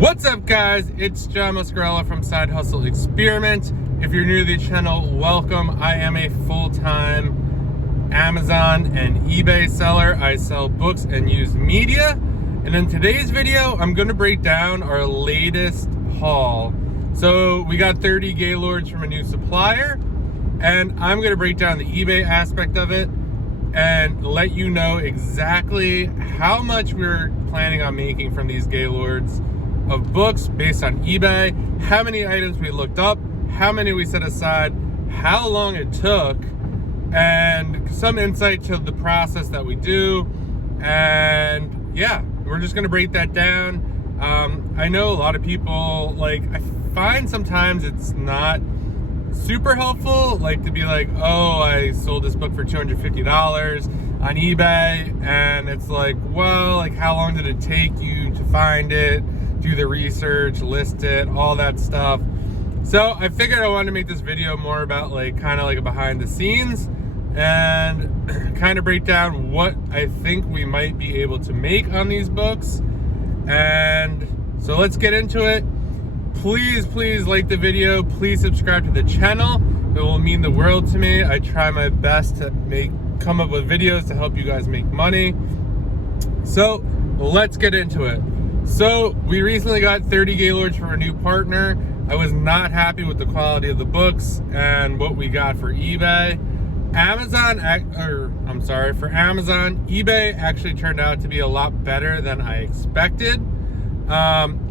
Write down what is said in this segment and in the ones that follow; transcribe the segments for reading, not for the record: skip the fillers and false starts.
What's up, guys? It's John Muscarello from Side Hustle Experiment. If you're new to the channel, welcome. I am a full-time Amazon and eBay seller. I sell books and used media. And in today's video, I'm going to break down our latest haul. So we got 30 Gaylords from a new supplier, and I'm going to break down the eBay aspect of it and let you know exactly how much we're planning on making from these Gaylords of books based on eBay, how many items we looked up, how many we set aside, how long it took, and some insight to the process that we do. And yeah, we're just gonna break that down. I know a lot of people, I find sometimes it's not super helpful, to be like, oh, I sold this book for $250 on eBay, and it's like, well, how long did it take you to find it, do the research, list it, all that stuff. So I figured I wanted to make this video more about kind of a behind the scenes and kind of break down what I think we might be able to make on these books. And so let's get into it. Please like the video. Please subscribe to the channel. It will mean the world to me. I try my best to come up with videos to help you guys make money. So let's get into it. So we recently got 30 Gaylords from a new partner. I was not happy with the quality of the books and what we got for eBay. For Amazon, eBay actually turned out to be a lot better than I expected.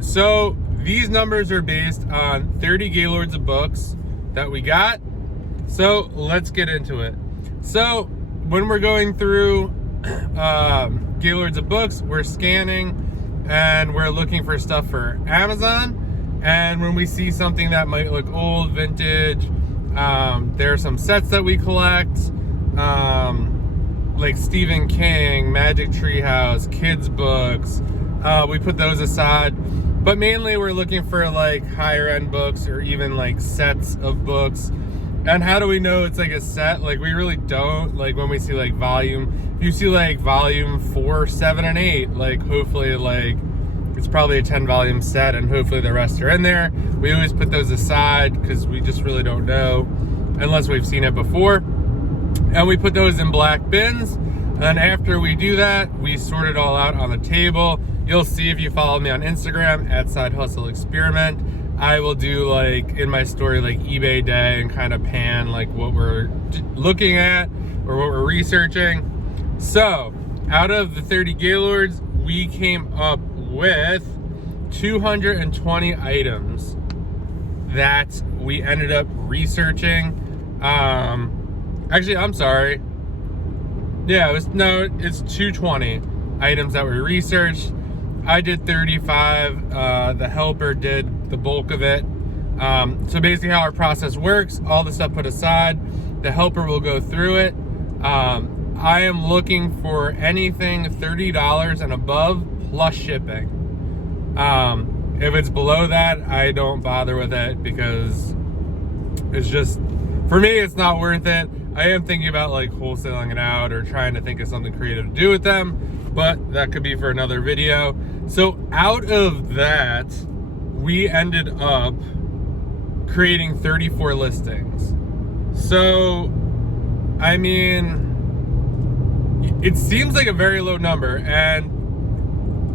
So these numbers are based on 30 Gaylords of books that we got. So let's get into it. So when we're going through Gaylords of books, we're scanning and we're looking for stuff for Amazon. And when we see something that might look old, vintage, there are some sets that we collect, like Stephen King, Magic Treehouse, kids books. We put those aside, but mainly we're looking for higher end books or even sets of books. And how do we know it's a set? We really don't. When we see volume, if you see volume 4, 7, and 8, hopefully it's probably a 10 volume set, and hopefully the rest are in there. We always put those aside because we just really don't know unless we've seen it before. And we put those in black bins. And after we do that, we sort it all out on the table. You'll see if you follow me on Instagram at Side Hustle Experiment. I will do in my story eBay day and kind of pan what we're looking at or what we're researching. So out of the 30 Gaylords, we came up with 220 items that we ended up researching. Actually, I'm sorry. Yeah, it's 220 items that we researched. I did 35. The helper did the bulk of it. So basically how our process works, all the stuff put aside, the helper will go through it. I am looking for anything $30 and above plus shipping. If it's below that, I don't bother with it because it's just, for me, it's not worth it. I am thinking about wholesaling it out or trying to think of something creative to do with them, but that could be for another video. So out of that, we ended up creating 34 listings. So, I mean, it seems like a very low number, and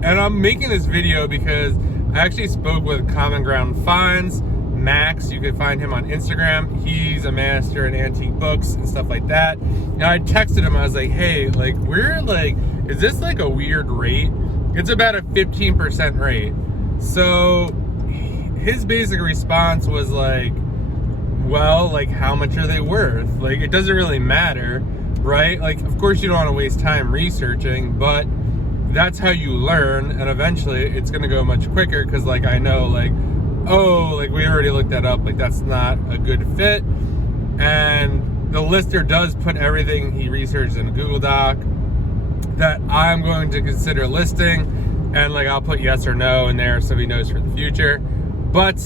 I'm making this video because I actually spoke with Common Ground Finds, Max. You can find him on Instagram. He's a master in antique books and stuff like that. And I texted him, I was like, hey, is this a weird rate? It's about a 15% rate. So his basic response was well, how much are they worth? It doesn't really matter, right? Of course you don't want to waste time researching, but that's how you learn, and eventually it's going to go much quicker because I know we already looked that up, that's not a good fit. And the lister does put everything he researched in a Google Doc that I'm going to consider listing, and I'll put yes or no in there so he knows for the future. But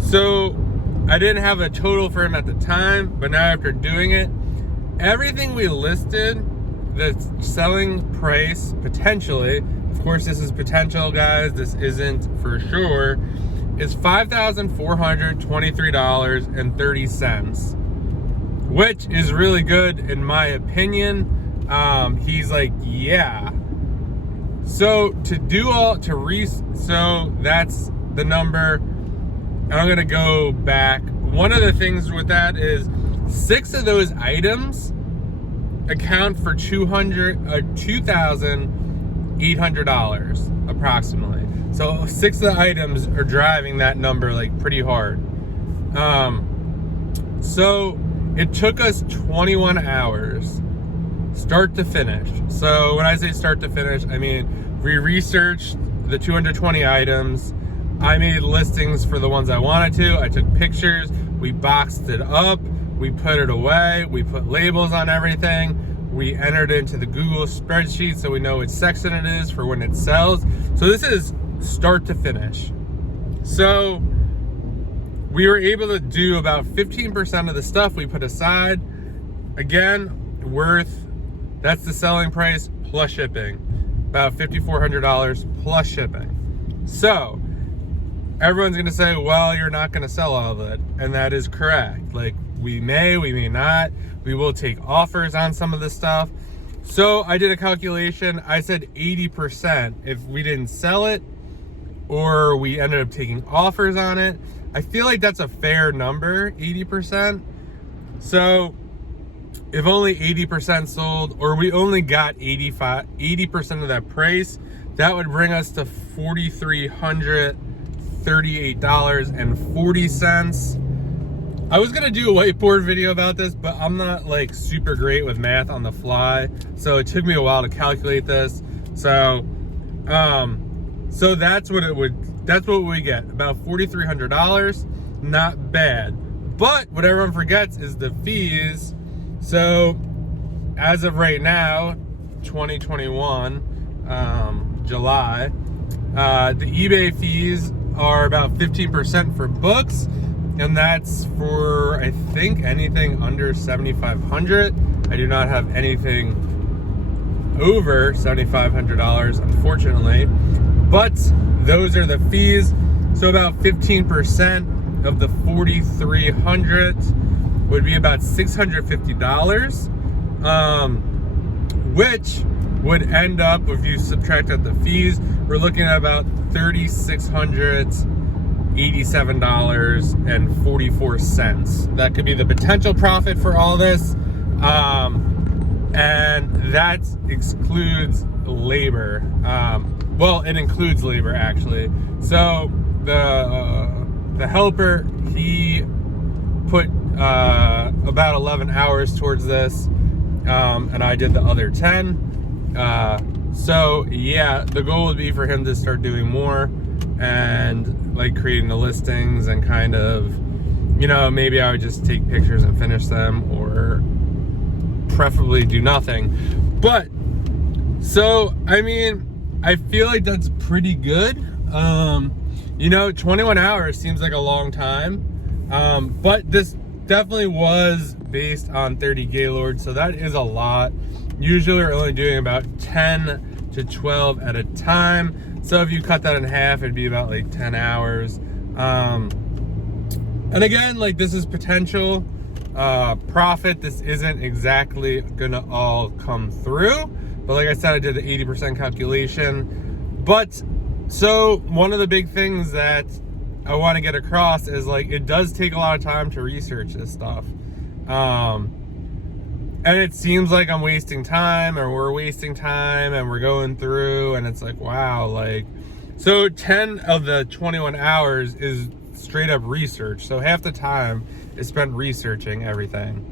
so I didn't have a total for him at the time, but now after doing it, everything we listed, the selling price potentially of course this is potential, guys, this isn't for sure, is $5,423.30, which is really good in my opinion. He's like, yeah. So so that's the number. And I'm gonna go back. One of the things with that is 6 of those items account for $2,800 approximately. So 6 of the items are driving that number like pretty hard. So it took us 21 hours, start to finish. So when I say start to finish, I mean we researched the 220 items. I made listings for the ones I wanted to. I took pictures, we boxed it up, we put it away, we put labels on everything, we entered it into the Google spreadsheet so we know which section it is for when it sells. So this is start to finish. So we were able to do about 15% of the stuff we put aside. Again, that's the selling price plus shipping, about $5,400 plus shipping. So everyone's gonna say, well, you're not gonna sell all of it, and that is correct. Like, we may not. We will take offers on some of this stuff. So I did a calculation. I said 80% if we didn't sell it or we ended up taking offers on it. I feel like that's a fair number, 80%. So if only 80% sold, or we only got 80% of that price, that would bring us to $4,338.40. I was gonna do a whiteboard video about this, but I'm not like super great with math on the fly, so it took me a while to calculate this. So that's what we get, about $4,300. Not bad. But what everyone forgets is the fees. So as of right now, 2021, July, the eBay fees are about 15% for books, and that's for, I think, anything under $7,500. I do not have anything over $7,500, unfortunately, but those are the fees. So about 15% of the $4,300 would be about $650, which would end up, if you subtract out the fees, we're looking at about $3,687.44. That could be the potential profit for all this, and that excludes labor. Well, it includes labor actually. So the helper, he put about 11 hours towards this, and I did the other 10. So yeah, the goal would be for him to start doing more and like creating the listings, and kind of, you know, maybe I would just take pictures and finish them, or preferably do nothing. But so I mean, I feel like that's pretty good. You know, 21 hours seems like a long time, but this definitely was based on 30 Gaylords, so that is a lot. Usually we're only doing about 10 to 12 at a time. So if you cut that in half, it'd be about like 10 hours. And again, like, this is potential profit. This isn't exactly gonna all come through, but like I said, I did the 80% calculation. But so one of the big things that I want to get across is, like, it does take a lot of time to research this stuff. And it seems like I'm wasting time, or we're wasting time, and we're going through, and it's like, wow, like, so 10 of the 21 hours is straight up research. So half the time is spent researching everything.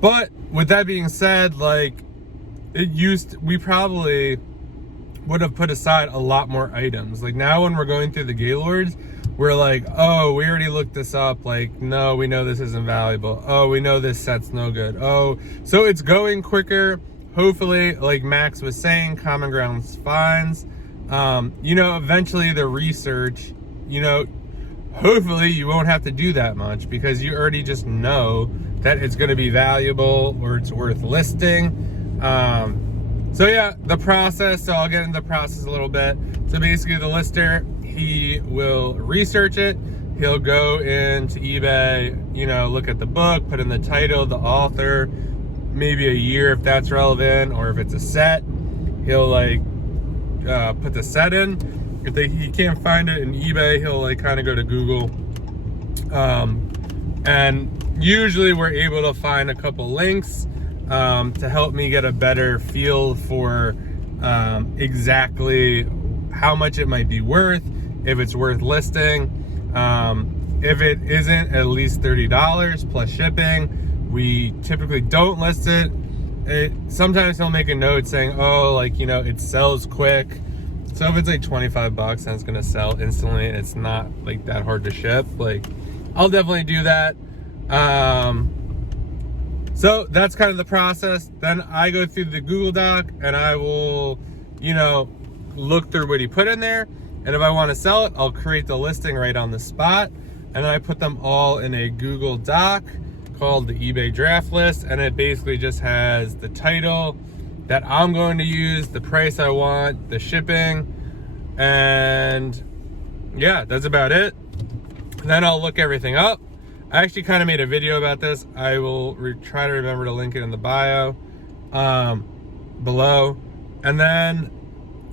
But with that being said, like, we probably would have put aside a lot more items. Like, now when we're going through the Gaylords, we're like, oh, we already looked this up. Like, no, we know this isn't valuable. Oh, we know this set's no good. Oh, so it's going quicker. Hopefully, like Max was saying, common ground finds. You know, eventually the research, you know, hopefully you won't have to do that much, because you already just know that it's going to be valuable or it's worth listing. So yeah, the process, so I'll get into the process a little bit. So basically the lister, he will research it. He'll go into eBay, you know, look at the book, put in the title, the author, maybe a year if that's relevant, or if it's a set, he'll like put the set in. If he can't find it in eBay, he'll like kind of go to Google. And usually we're able to find a couple links to help me get a better feel for exactly how much it might be worth, if it's worth listing. If it isn't at least $30 plus shipping, we typically don't list it. Sometimes he'll make a note saying, oh, like, you know, it sells quick. So if it's like 25 bucks and it's gonna sell instantly, it's not like that hard to ship, like, I'll definitely do that. So that's kind of the process. Then I go through the Google Doc and I will, you know, look through what he put in there. And if I want to sell it, I'll create the listing right on the spot. And then I put them all in a Google Doc called the eBay draft list. And it basically just has the title that I'm going to use, the price I want, the shipping, and yeah, that's about it. Then I'll look everything up. I actually kind of made a video about this. I will try to remember to link it in the bio below. And then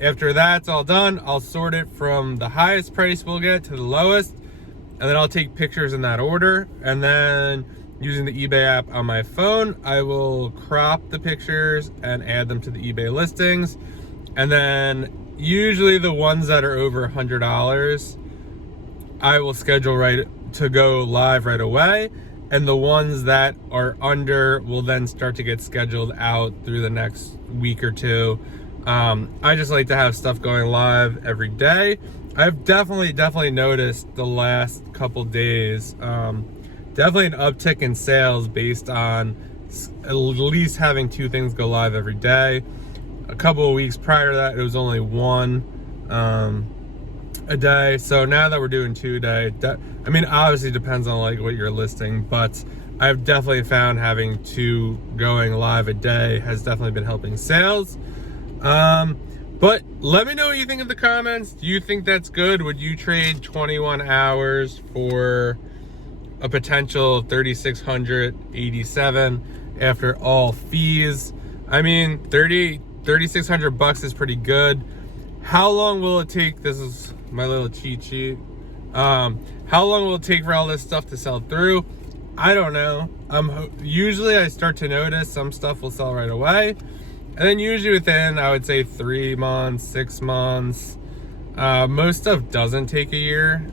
after that's all done, I'll sort it from the highest price we'll get to the lowest. And then I'll take pictures in that order. And then using the eBay app on my phone, I will crop the pictures and add them to the eBay listings. And then usually the ones that are over $100, I will schedule right to go live right away, and the ones that are under will then start to get scheduled out through the next week or two. I just like to have stuff going live every day. I've definitely noticed the last couple days definitely an uptick in sales based on at least having 2 things go live every day. A couple of weeks prior to that, it was only 1 a day. So now that we're doing 2 a day, I mean, obviously depends on like what you're listing, but I've definitely found having 2 going live a day has definitely been helping sales. But let me know what you think in the comments. Do you think that's good? Would you trade 21 hours for a potential 3,687 after all fees? I mean, 3,600 bucks is pretty good. How long will it take? This is my little cheat sheet. How long will it take for all this stuff to sell through? I don't know. Usually I start to notice some stuff will sell right away. And then usually within, I would say 3 months, 6 months. Most stuff doesn't take a year.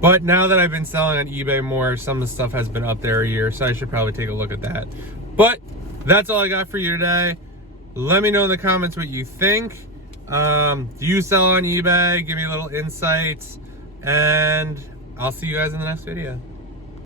But now that I've been selling on eBay more, some of the stuff has been up there a year, so I should probably take a look at that. But that's all I got for you today. Let me know in the comments what you think. Do you sell on eBay? Give me a little insight, and I'll see you guys in the next video.